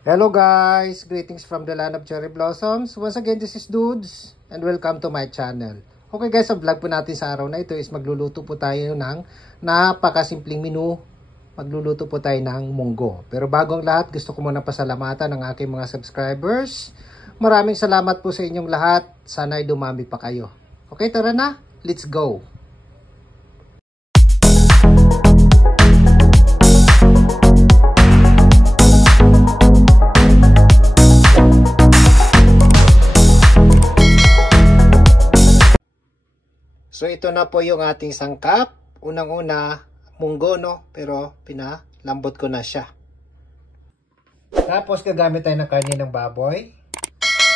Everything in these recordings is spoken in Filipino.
Hello guys! Greetings from the land of cherry blossoms. Once again, this is Dudes and welcome to my channel. Okay guys, ang vlog po natin sa araw na ito is magluluto po tayo ng napakasimpleng menu. Magluluto po tayo ng munggo. Pero bago ang lahat, gusto ko muna pasalamatan ang aking mga subscribers. Maraming salamat po sa inyong lahat. Sana'y dumami pa kayo. Okay, tara na! Let's go! So ito na po yung ating sangkap. Unang-una, munggo, no? Pero pinalambot ko na siya. Tapos gagamit tayo ng karne ng baboy.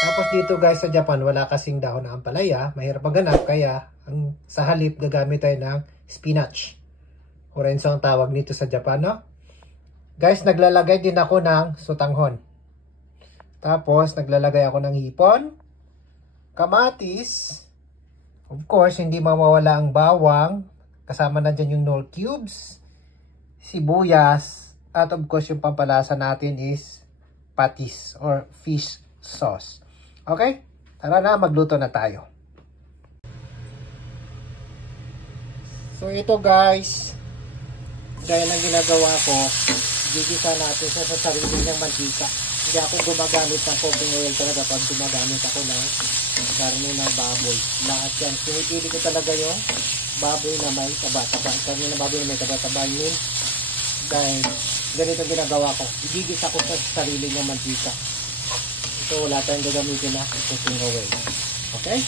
Tapos dito guys sa Japan, wala kasing dahon ng ampalaya. Mahirap maghanap, kaya sa halip gagamit tayo ng spinach. Orenso ang tawag nito sa Japan, no? Guys, naglalagay din ako ng sotanghon. Tapos naglalagay ako ng hipon, kamatis. Of course, hindi mawawala ang bawang. Kasama na dyan yung Knorr cubes, sibuyas, at of course yung pampalasa natin is patis or fish sauce. Okay? Tara na, magluto na tayo. So ito guys, gaya ng ginagawa ko, gigisa natin sa sarili niyang mantika. Hindi ako gumagamit ng cooking oil talaga pag gumagamit ako ng karne ng baboy. Lahat yan. Pinipili ko talaga yung baboy na may taba-taba. Karne ng baboy na may taba-taba. Dahil ganito ginagawa ko. Igigisa ko sa sarili niyang mantika. Ito wala tayong gagamitin na cooking oil. Okay?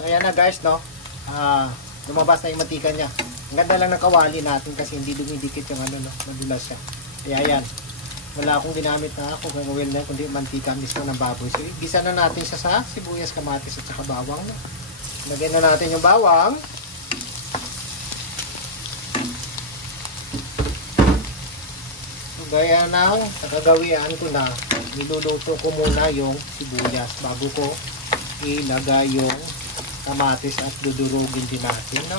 So ayan na guys, no? Lumabas na yung mantika niya. Ang ganda lang ng kawali natin kasi hindi dumidikit yung ano, no? Madulas siya. Kaya yan. Wala akong ginamit na cooking oil na kundi mantika mismo ng baboy. So gisa na natin siya sa sibuyas, kamatis at saka bawang, no? Lagyan na natin yung bawang. So gaya ng kagawian ko na, niluluto ko muna yung sibuyas bago ko ilagay yung kamatis at dudurugin din natin, no?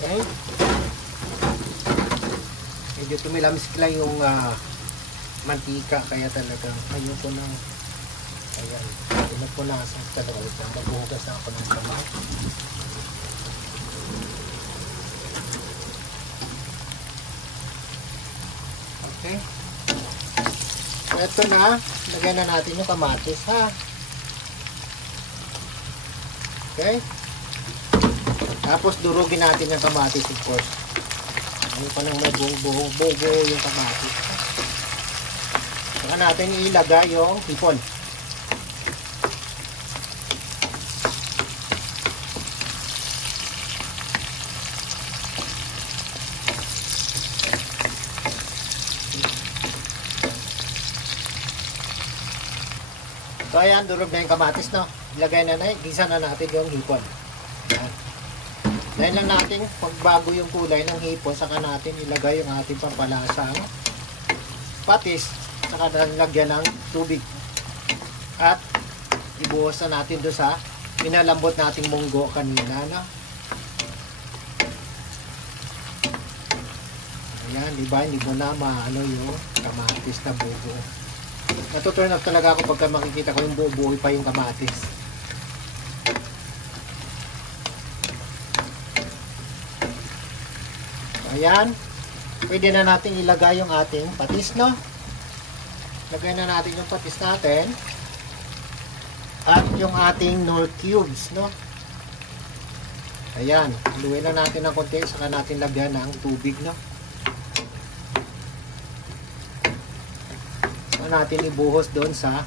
Okay. Medyo tumilamiskla yung mantika, kaya talagang ayoko nang ayan, pinupunasan talaga ito. Maghuhugas na ako ng kamay. Okay. So ito na, lagyan na natin yung kamatis, ha. Okay. Tapos durugin natin yung kamatis, of course. Ano pa nang may buo yung kamatis. Saka natin ilagay yung hipon. So ayan, durog na yung kamatis, no? Ilagay na gisa na natin yung hipon. Ayan. Dahil lang natin, pagbago yung kulay ng hipon, saka natin ilagay yung ating pampalasang patis, saka nalagyan ng tubig. At ibuhos na natin doon sa pinalambot nating munggo kanina, no? Ayan, diba? Hindi mo na maano yung kamatis na buo. Natuturn up talaga ako pagka makikita ko yung buo-buo pa yung kamatis. Ayan, pwede na natin ilagay yung ating patis, no? Lagay na natin yung patis natin at yung ating Knorr cubes, no? Ayan, haluin na natin ng konti, saka natin lagyan ng tubig, no? Saka natin ibuhos doon sa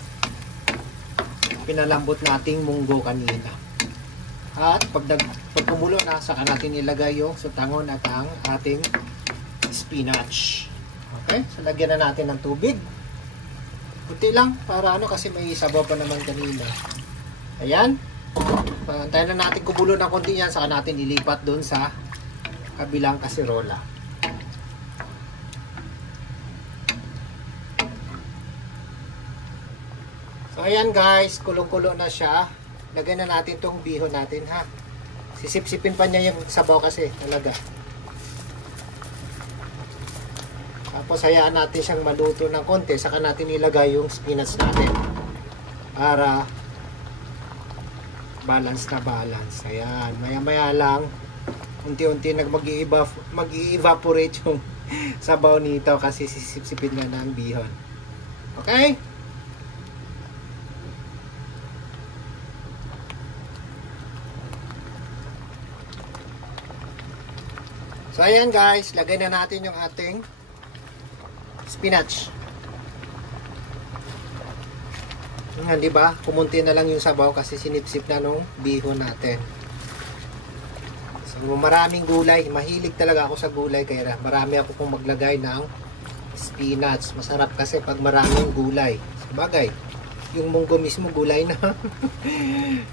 pinalambot nating munggo kanina. At pag kumulo na, saka natin ilagay yung sotanghon at ang ating spinach. Okay? So lagyan na natin ng tubig. Kunti lang para ano, kasi may sabaw pa naman kanina. Ayan. Antayin na natin kumulo ng konti yan, saka natin ilipat doon sa kabilang kasirola. So ayan guys, kulong-kulo na siya. Lagyan na natin tong bihon natin ha. Sisip-sipin pa niya yung sabaw kasi talaga. Tapos hayaan natin siyang maluto ng konti. Saka natin ilagay yung spinach natin. Para balance na balance. Ayan. Maya-maya lang. Unti-unti mag-i-evaporate yung sabaw nito. Kasi sisip-sipin nga ng bihon. Okay? So ayan guys, lagay na natin yung ating spinach. Yan, di ba? Kumunti na lang yung sabaw kasi sinipsip na nung bihon natin. So maraming gulay, mahilig talaga ako sa gulay kaya marami ako pong maglagay ng spinach. Masarap kasi pag maraming gulay. Sabagay, yung munggo mismo gulay na.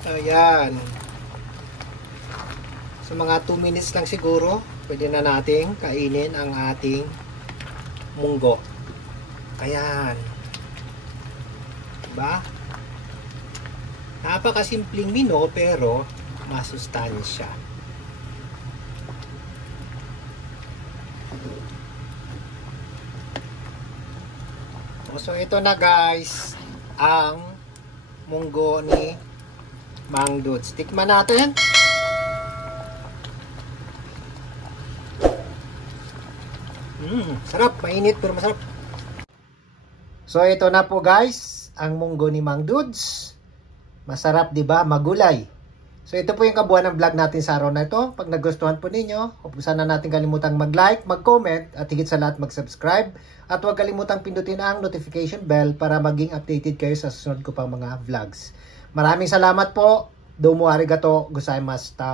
Ayan. So mga 2 minutes lang siguro, pwede na nating kainin ang ating munggo. Ayan. Diba? Napakasimpleng mino pero masustansya. So ito na guys, ang munggo ni Mang Dudes. Tikman natin. Sarap, mainit pero masarap. So ito na po guys, ang munggo ni Mang Dudes. Masarap 'di ba? Magulay. So ito po yung kabuuan ng vlog natin sa araw na ito. Pag nagustuhan po ninyo, huwag sana natin kalimutang mag-like, mag-comment at higit sa lahat mag-subscribe. At huwag kalimutang pindutin ang notification bell para maging updated kayo sa susunod ko pang mga vlogs. Maraming salamat po. Domo arigato gozaimashita.